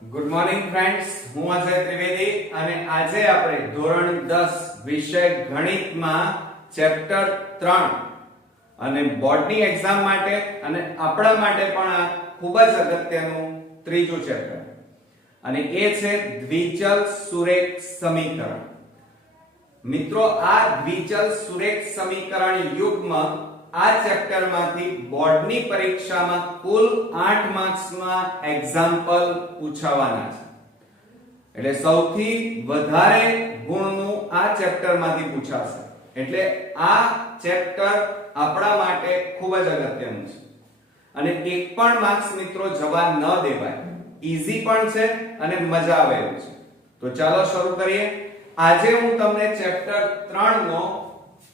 Good morning friends, હું અજય ત્રિવેદી અને આજે આપણે ધોરણ 10 વિષય ગણિતમાં ચેપ્ટર 3 અને બોર્ડની એક્ઝામ માટે અને આપણા માટે પણ આ ખૂબ જ અગત્યનું ત્રીજું ચેપ્ટર અને એ છે દ્વિચલ સુરેખ સમીકરણ. મિત્રો, આ દ્વિચલ સુરેખ સમીકરણ યુગ્મ આ ચેપ્ટર માંથી બોર્ડની પરીક્ષામાં કુલ 8 માર્ક્સમાં એક્ઝામ્પલ પૂછાવાના છે. એટલે સૌથી વધારે ગુણનું આ ચેપ્ટર માંથી પૂછાશે. એટલે આ ચેપ્ટર આપણા માટે ખૂબ જ અગત્યનું છે અને એક પણ માર્ક્સ મિત્રો જવા ન દેવાય. ઈઝી પણ છે અને મજા આવે એવું છે. તો ચાલો શરૂ કરીએ. આજે હું તમને ચેપ્ટર 3 નો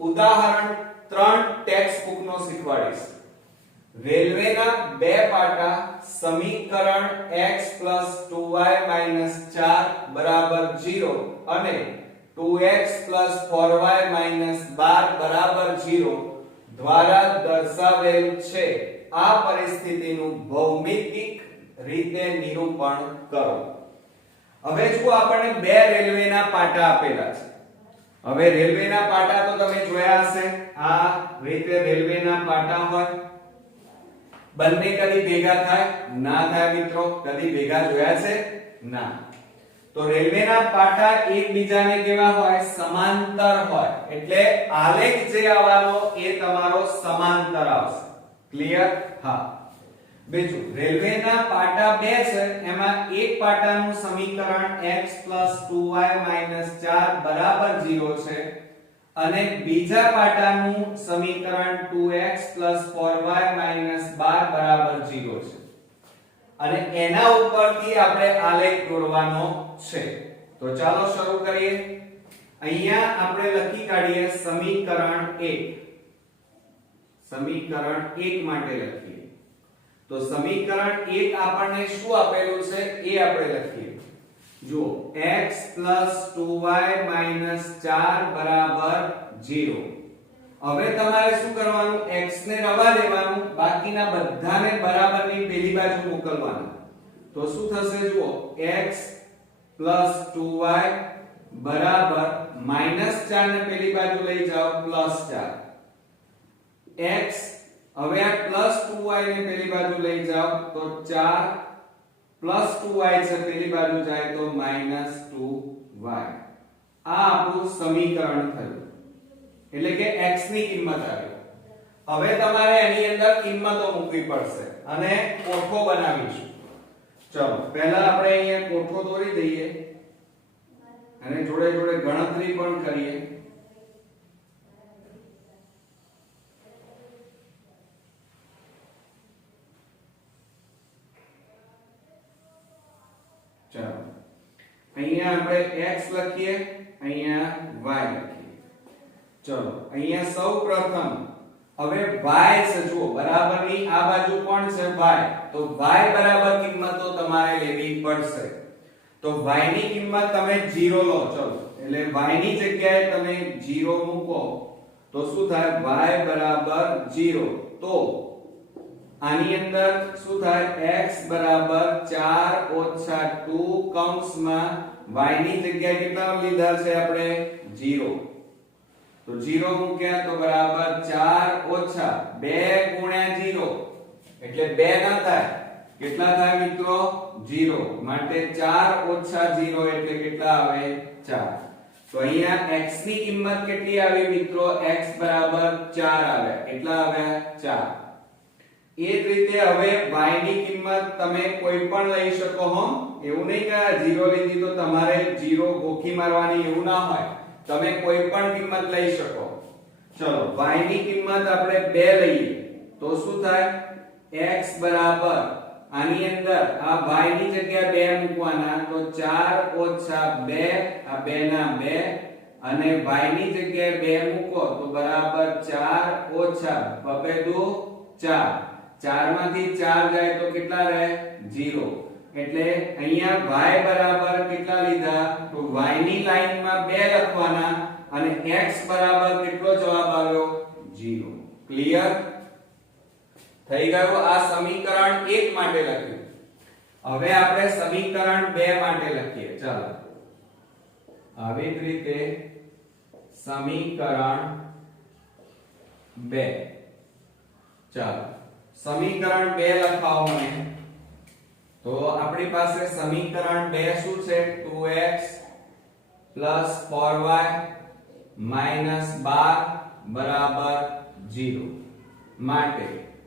ઉદાહરણ 3 ટેક્સ્ટ બુક નો શીખવાડીશ. રેલવેના બે પાટા સમીકરણ x 2y 4 0 અને 2x 4y 12 0 દ્વારા દર્શાવેલ છે. આ પરિસ્થિતિનું ભૌમિતિક રીતે નિરૂપણ કરો. હવે જો આપણને બે રેલવેના પાટા આપેલા છે. હવે રેલવેના પાટા તો તમે જોયા હશે. આ રીતે રેલવેના પાટા હોય. બંને કદી ભેગા થાય? ના થાય મિત્રો. કદી ભેગા જોયા છે? ના. તો રેલવેના પાટા એકબીજાને કેવા હોય? સમાંતર હોય. એટલે આલેખ જે આવવાનો એ તમારો સમાંતર આવશે. ક્લિયર? હા. બીજું, રેલવેના પાટા બે છે. એમાં એક પાટાનું સમીકરણ x 2y 4 0 છે અને બીજા પાટાનું સમીકરણ 2x 4y 12 0 છે અને એના ઉપરથી આપણે આલેખ દોરવાનો છે. તો ચાલો શરૂ કરીએ. અહીંયા આપણે લખી કાઢીએ સમીકરણ 1. સમીકરણ 1 માટે લખીએ. તો સમીકરણ 1 આપણને શું આપેલું છે એ આપણે લખીએ. જો x 2y 4 0. હવે તમારે શું કરવાનું? x ને રવા દેવાનું, બાકીના બધાને બરાબરની પેલી બાજુ મોકલવાના. તો શું થશે? જુઓ, x 2y બરાબર -4 ને પેલી બાજુ લઈ જાઓ +4. x હવે આ +2y ને પેલી બાજુ લઈ જાઓ તો 4 +2y છે, પેલી બાજુ જાય તો -2y. આ આપણું સમીકરણ થયું. એટલે કે x ની કિંમત આવી. હવે તમારે એની અંદર કિંમતો મૂકવી પડશે અને કોઠો બનાવીશું. ચલો પહેલા આપણે અહીંયા કોઠો દોરી દઈએ અને જોડે જોડે ગણતરી પણ કરીએ. ચાલો અહીંયા આપણે x લખીએ, અહીંયા y લખીએ. ચલો અહીંયા સૌ પ્રથમ હવે y છે. જુઓ, બરાબરની આ બાજુ કોણ છે? y. તો y બરાબર કિંમતો તમારે લેવી પડશે. તો y ની કિંમત તમે 0 લો. ચલો એટલે y ની જગ્યાએ તમે 0 મૂકો તો શું થાય? y બરાબર 0. તો આની અંદર શું થાય? x બરાબર 4 - 2 કૌંસમાં y ની જગ્યાએ કેટલા લીધા છે આપણે? 0. તો 0 મૂક્યા તો બરાબર 4 - 2 ગુણ્યા 0 એટલે 2 ના થાય. કેટલા થાય મિત્રો? 0. માટે 4 - 0 એટલે કેટલા આવે? 4. તો અહીંયા x ની કિંમત કેટલી આવી મિત્રો? x બરાબર 4 આવે. કેટલા આવ્યા? 4. એ જ રીતે હવે y ની કિંમત તમે કોઈ પણ લઈ શકો હો. એવું નહીં કે 0 લીધી તો તમારે 0 ગોખી મારવાની, એવું ના હોય. તમે કોઈ પણ કિંમત લઈ શકો. ચલો y ની કિંમત આપણે 2 લઈએ તો શું થાય? x બરાબર આની અંદર આ y ની જગ્યાએ 2 મૂકવાના તો 4 - 2 આ 2 ના 2 અને y ની જગ્યાએ 2 મૂકો તો બરાબર 4 - 2 4. 4 માંથી 4 જાય તો કેટલા રહે? 0. એટલે અહીંયા y બરાબર કેટલા લીધા? તો y ની લાઈનમાં 2 લખવાના અને x બરાબર કેટલો જવાબ આવ્યો? 0. ક્લિયર? થઈ ગયું. આ સમીકરણ 1 માટે લખ્યું. હવે આપણે સમીકરણ 2 માટે લખીએ. ચાલો આવી જ રીતે સમીકરણ 2. ચાલો સમીકરણ 2 લખાવો મને. તો આપણી પાસે સમીકરણ 2 શું છે? 2x 4y -12 બરાબર 0 માટે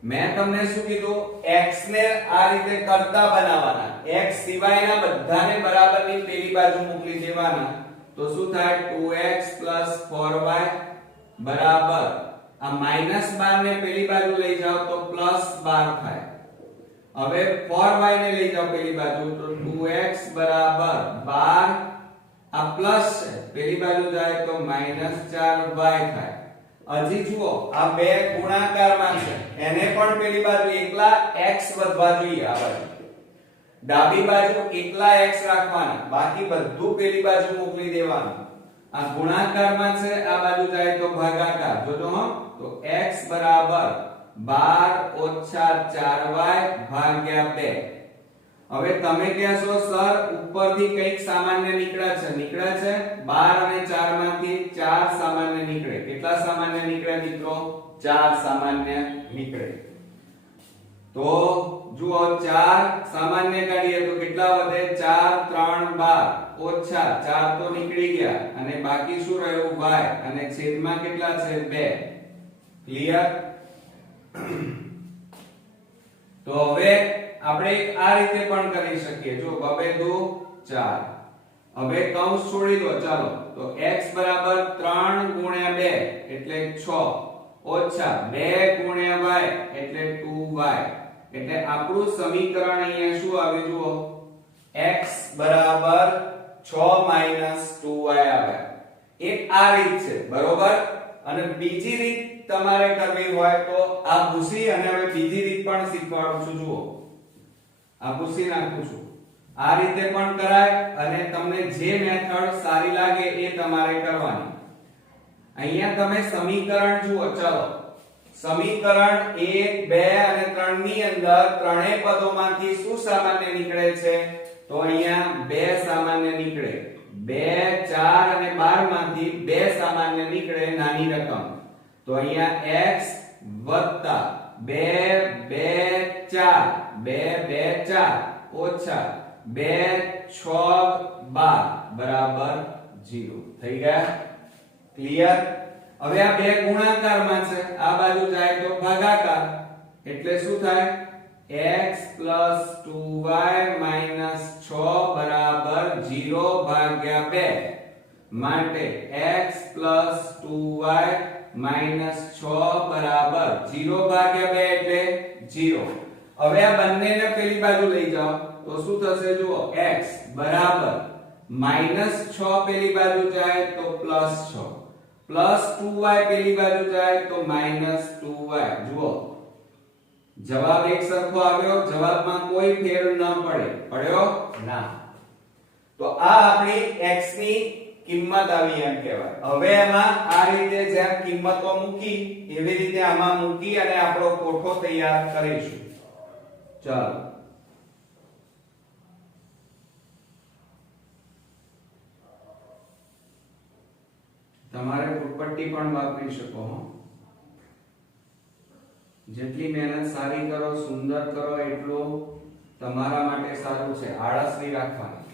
મેં તમને શું કીધું? x ને આ રીતે કરતા બનાવવાના. x સિવાયના બધાને બરાબરની પેલી બાજુ મોકલી દેવાના. તો શું થાય? 2x 4y બરાબર આ -12 ને પેલી બાજુ લઈ જાઓ તો +12 થાય. હવે 4y ને લઈ જાઓ પેલી બાજુ તો 2x બરાબર 12 આ પ્લસ છે પેલી બાજુ જાય તો -4y થાય. હજી જુઓ આ બે ગુણાકારમાં છે એને પણ પેલી બાજુ એકલા x વધવા જોઈએ. આ બાજુ ડાબી બાજુ એકલા x રાખવાના, બાકી બધું પેલી બાજુ મોકલી દેવાનું. આ ગુણાકારમાં છે આ બાજુ જાય તો ભાગાકાર. જોજો હો તો x બરાબર 12 - 4y ભાગ્યા 2. હવે તમે કહેશો સર ઉપરથી કઈક સામાન્ય નીકળ્યા છે. નીકળ્યા છે 12 અને 4 માંથી 4 સામાન્ય નીકળે. કેટલા સામાન્ય નીકળે મિત્રો? 4 સામાન્ય નીકળે. તો જુઓ 4 સામાન્ય કાઢીએ તો કેટલા વધે? 4 3 12 ઓછા 4 તો નીકળી ગયા અને બાકી શું રહ્યું? y અને છેદમાં કેટલા છે? 2. ક્લિયર? તો હવે આપણે આ રીતે પણ કરી શકીએ. જો 2 2 4. હવે કૌંસ છોડી દો. ચાલો તો x બરાબર 3 * 2 એટલે 6 ઓછા 2 * y એટલે 2y. એટલે આપણું સમીકરણ અહીંયા શું આવે? જુઓ x બરાબર 6 - 2y આવે. એક આ રીત છે બરોબર. અને બીજી રીત તમારે કરવી હોય તો આ ભૂસી અને હવે બીજી રીત પણ શીખવાડું છું. જુઓ આ ભૂસી નાખું છું. આ રીતે પણ કરાય અને તમને જે મેથડ સારી લાગે એ તમારે કરવાની. અહીંયા તમે સમીકરણ જુઓ. ચાલો સમીકરણ 1 2 અને 3 ની અંદર ત્રણેય પદોમાંથી શું સામાન્ય નીકળે છે? તો અહીંયા 2 સામાન્ય નીકળે. 2 4 અને 12 માંથી 2 સામાન્ય નીકળે નાની રકમ. તો અહીંયા x વત્તા 2 2 4 2 2 4 ઓછા 2 6 12 બરાબર 0 થઈ ગયા. ક્લિયર? હવે આ બે ગુણાકારમાં છે આ બાજુ જાય તો ભાગાકાર. એટલે શું થાય? x 2y 6 બરાબર 0 ભાગ્યા 2 માટે x 2y -6 બરાબર 0 ભાગ્યા 2 એટલે 0. હવે આ બંનેને પેલી બાજુ લઈ જાઓ તો શું થશે? જુઓ x બરાબર -6 પેલી બાજુ જાય તો +6 +2y પેલી બાજુ જાય તો -2y. જુઓ જવાબ એક સરખો આવ્યો. જવાબમાં કોઈ ફેર ન પડ્યો ના. તો આ આપણી x ની કિંમત આવી એમ કહેવાય. હવે એમાં આ રીતે જેમ કિંમતો મૂકી એવી રીતે આમાં મૂકી અને આપણો કોઠો તૈયાર કરીશું. ચાલો તમારે ફૂટપટ્ટી પણ વાપરી શકો હો. જેટલી મહેનત સારી કરો સુંદર કરો એટલું તમારા માટે સારું છે. આળસ નહીં રાખવાની.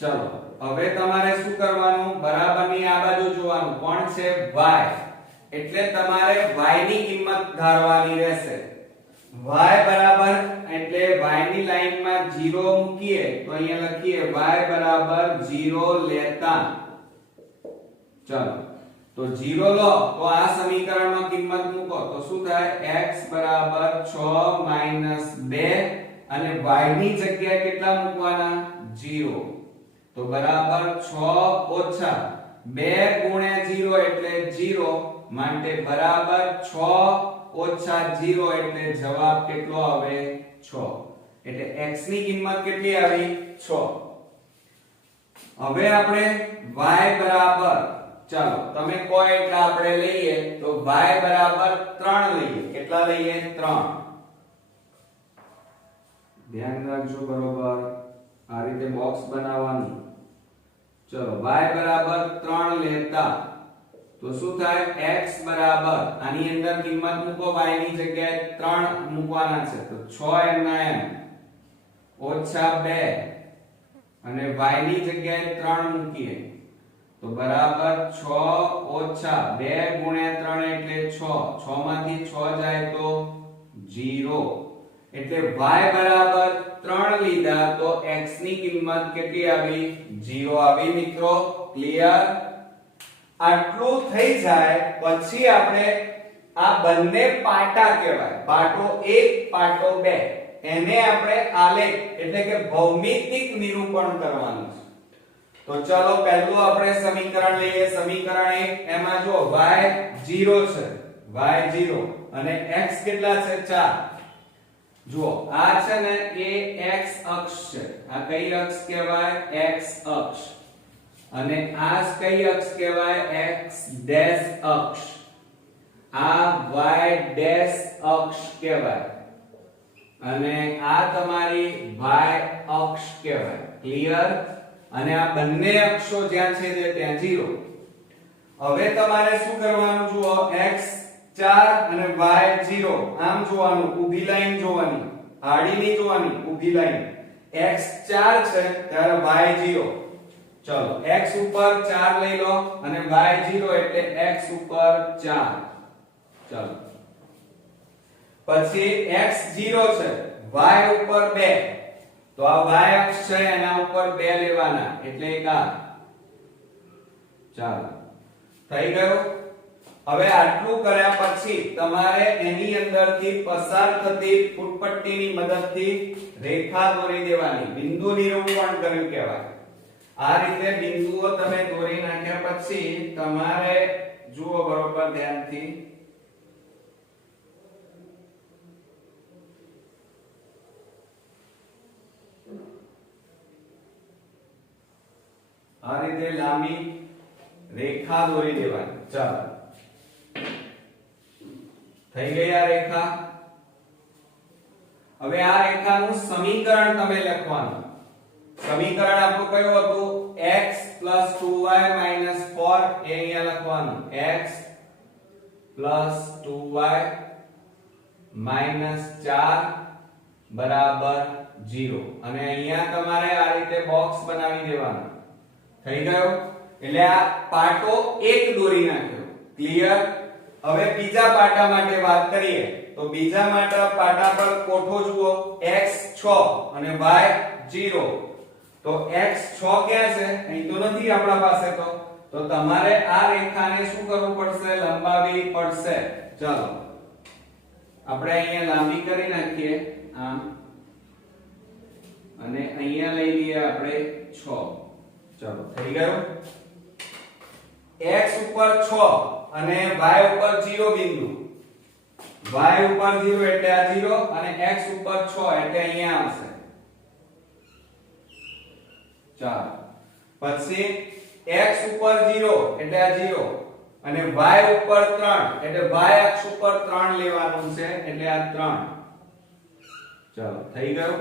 ચલો હવે તમારે શું કરવાનું? બરાબરની આ બાજુ જોવાનું. કોણ છે? y. એટલે તમારે y ની કિંમત ધારવાની રહેશે. y બરાબર એટલે y ની લાઈનમાં 0 મૂકીએ તો અહીંયા લખીએ y બરાબર 0 લેતા. ચાલો તો 0 લો તો આ સમીકરણમાં કિંમત મૂકો તો શું થાય? x બરાબર 6 - 2 અને y ની જગ્યાએ કેટલા મૂકવાના? 0. તો બરાબર 6 ઓછા 2 ગુણ્યા 0 એટલે 0 માટે બરાબર 6 ઓછા 0 એટલે જવાબ કેટલો આવે? 6. એટલે x ની કિંમત કેટલી આવી? 6. હવે આપણે y બરાબર ચાલો તમે કહો એટલે આપણે લઈએ તો y બરાબર 3 લઈએ. કેટલા લઈએ? 3. ધ્યાન રાખજો બરોબર આ રીતે બોક્સ બનાવવાનું ચલો y બરાબર 3 લેતા તો શું થાય x બરાબર આની અંદર કિંમત મૂકો y ની જગ્યાએ 3 મૂકવાના છે તો 6 m ના m ઓછા 2 અને y ની જગ્યાએ 3 મૂકીએ તો બરાબર 6 ઓછા 2 ગુણ્યા 3 એટલે 6 6 માંથી 6 જાય તો 0 એટલે y બરાબર 3 લીધા તો x ની કિંમત કેટલી આવી 0 આવી મિત્રો ક્લિયર આટલું થઈ જાય પછી આપણે આ બંને પાટા કહેવાય પાટો 1 પાટો 2 એને આપણે આલેખ એટલે કે ભૌમિતિક નિરૂપણ કરવાનું છે તો ચલો પહેલું આપણે સમીકરણ લઈએ સમીકરણ 1 એમાં જો y 0 છે y 0 અને x કેટલા છે 4 જુઓ આ છે ને એ x અક્ષ છે આ કઈ અક્ષ કહેવાય x અક્ષ અને આ કઈ અક્ષ કહેવાય x ડેશ અક્ષ આ y ડેશ અક્ષ કહેવાય અને આ તમારી y અક્ષ કહેવાય ક્લિયર અને આ બંને અક્ષો જ્યાં છે ત્યાં 0 હવે તમારે શું કરવાનું જુઓ x 4 અને y 0 આમ જોવાનું ઊભી લાઈન જોવાની આડી નહીં જોવાની ઊભી લાઈન x 4 છે ત્યારે y 0 ચલો x ઉપર 4 લઈ લો અને y 0 એટલે x ઉપર 4 ચલો પછી x 0 છે y ઉપર 2 તો આ y અક્ષ છે એના ઉપર 2 લેવાના એટલે એક આ ચાલો થઈ ગયો હવે આટલું કર્યા પછી તમારે એની અંદરથી પસાર થતી ફૂટપટ્ટીની મદદથી રેખા દોરી દેવાની બિંદુ નિરૂપણ કર્યું કહેવાય આ રીતે બિંદુઓ તમે દોરી નાખ્યા પછી તમારે જુઓ બરોબર ધ્યાનથી આ રીતે લાંબી રેખા દોરી દેવાની ચાલો થઈ ગઈ આ રેખા હવે આ રેખાનું સમીકરણ તમે લખવાનું સમીકરણ આપણું કયું હતું x 2y 4 એ અહીંયા લખવાનું x 2y 4 બરાબર 0 અને અહીંયા તમારે આ રીતે બોક્સ બનાવી દેવાનું થઈ ગયો એટલે આ પાટો એક દોરી નાખ્યો ક્લિયર હવે બીજા પાટા માટે વાત કરીએ તો બીજા પાટા પર કોઠો જુઓ x 6 અને y 0 તો x 6 ક્યાં છે અહીં તો નથી આપણા પાસે તો તમારે આ રેખાને શું કરવું પડશે લંબાવી પડશે ચાલો આપણે અહીંયા લાંબી કરી નાખીએ આમ અને અહીંયા લઈ લઈએ આપણે 6 ચલો થઈ ગયું x ઉપર 6 અને y ઉપર 0 બિંદુ y ઉપર 0 એટલે આ 0 અને x ઉપર 6 એટલે અહીંયા આવશે ચાલો પછી x ઉપર 0 એટલે આ 0 અને y ઉપર 3 એટલે y અક્ષ ઉપર 3 લેવાનું છે એટલે આ 3 ચાલો થઈ ગયું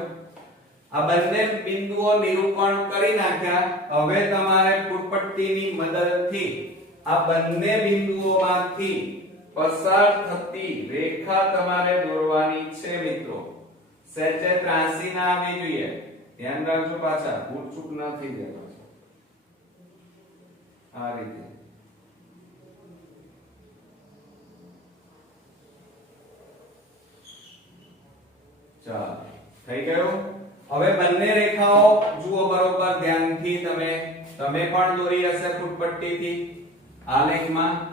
આ બંને બિંદુઓ નિરૂપણ કરી નાખ્યા હવે તમારે ફૂટપટ્ટીની મદદથી આ બંને બિંદુઓમાંથી પસાર થતી રેખા તમારે દોરવાની છે મિત્રો સહેજે ત્રાંસી ના આવવી જોઈએ ધ્યાન રાખજો પાછા ભૂલચૂક ન થઈ જાય પાછા આ રીતે ચાલો થઈ ગયું હવે બંને રેખાઓ જુઓ બરોબર ધ્યાનથી તમે પણ દોરી હશે ફૂટપટ્ટીથી આલેખમાં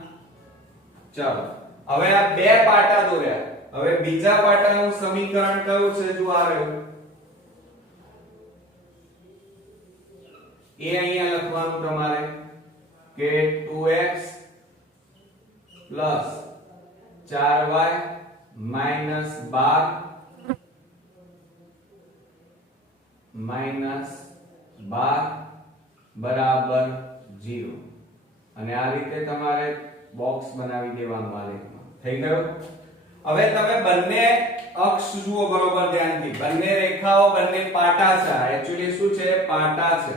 ચાલો હવે આ બે પાટા દોર્યા હવે બીજા પાટાનું સમીકરણ કયું છે જો આ રહ્યું એ અહીંયા લખવાનું તમારે કે 2x 4y 12 બરાબર 0 અને આ રીતે તમારે બોક્સ બનાવી દેવાનું આલેખમાં થઈ ગયું હવે તમે બંને અક્ષ જુઓ બરોબર ધ્યાનથી, બંને રેખાઓ બંને પાટા છે, એક્ચ્યુઅલી શું છે પાટા છે,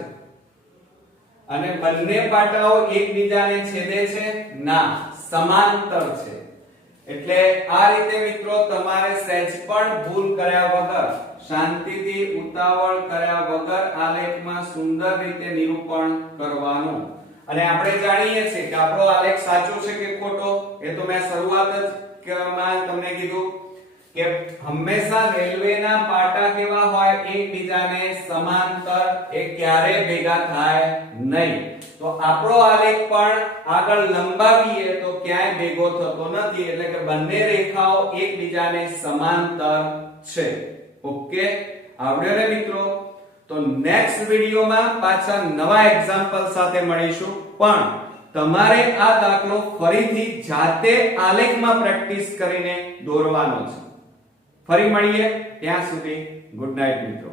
અને બંને પાટાઓ એકબીજાને છેદે છે ના, સમાંતર છે. એટલે આ રીતે મિત્રો તમારે સહેજ પણ ભૂલ કર્યા વગર, શાંતિથી ઉતાવળ કર્યા વગર આલેખમાં સુંદર રીતે નિરૂપણ કરવાનું. અને આપણે જાણીએ છીએ કે આપણો આલેખ સાચો છે કે ખોટો, એ તો મેં શરૂઆત જ માં તમને કીધું કે હંમેશા રેલવેના પાટા કેવા હોય, એકબીજાને સમાંતર, એ ક્યારે ભેગા થાય નહીં. તો આપણો આલેખ પણ આગળ લંબાવીએ તો ક્યાંય ભેગો થતો નથી, એટલે કે બંને રેખાઓ એકબીજાને સમાંતર છે. ઓકે, આવડ્યો ને મિત્રો? તો નેક્સ્ટ વિડિયોમાં પાછા નવા એક્ઝામ્પલ સાથે મળીશું, પણ તમારે આ દાખલો ફરીથી જાતે આલેખમાં પ્રેક્ટિસ કરીને દોરવાનો છે. ફરી મળીએ, ત્યાં સુધી ગુડ નાઈટ મિત્રો.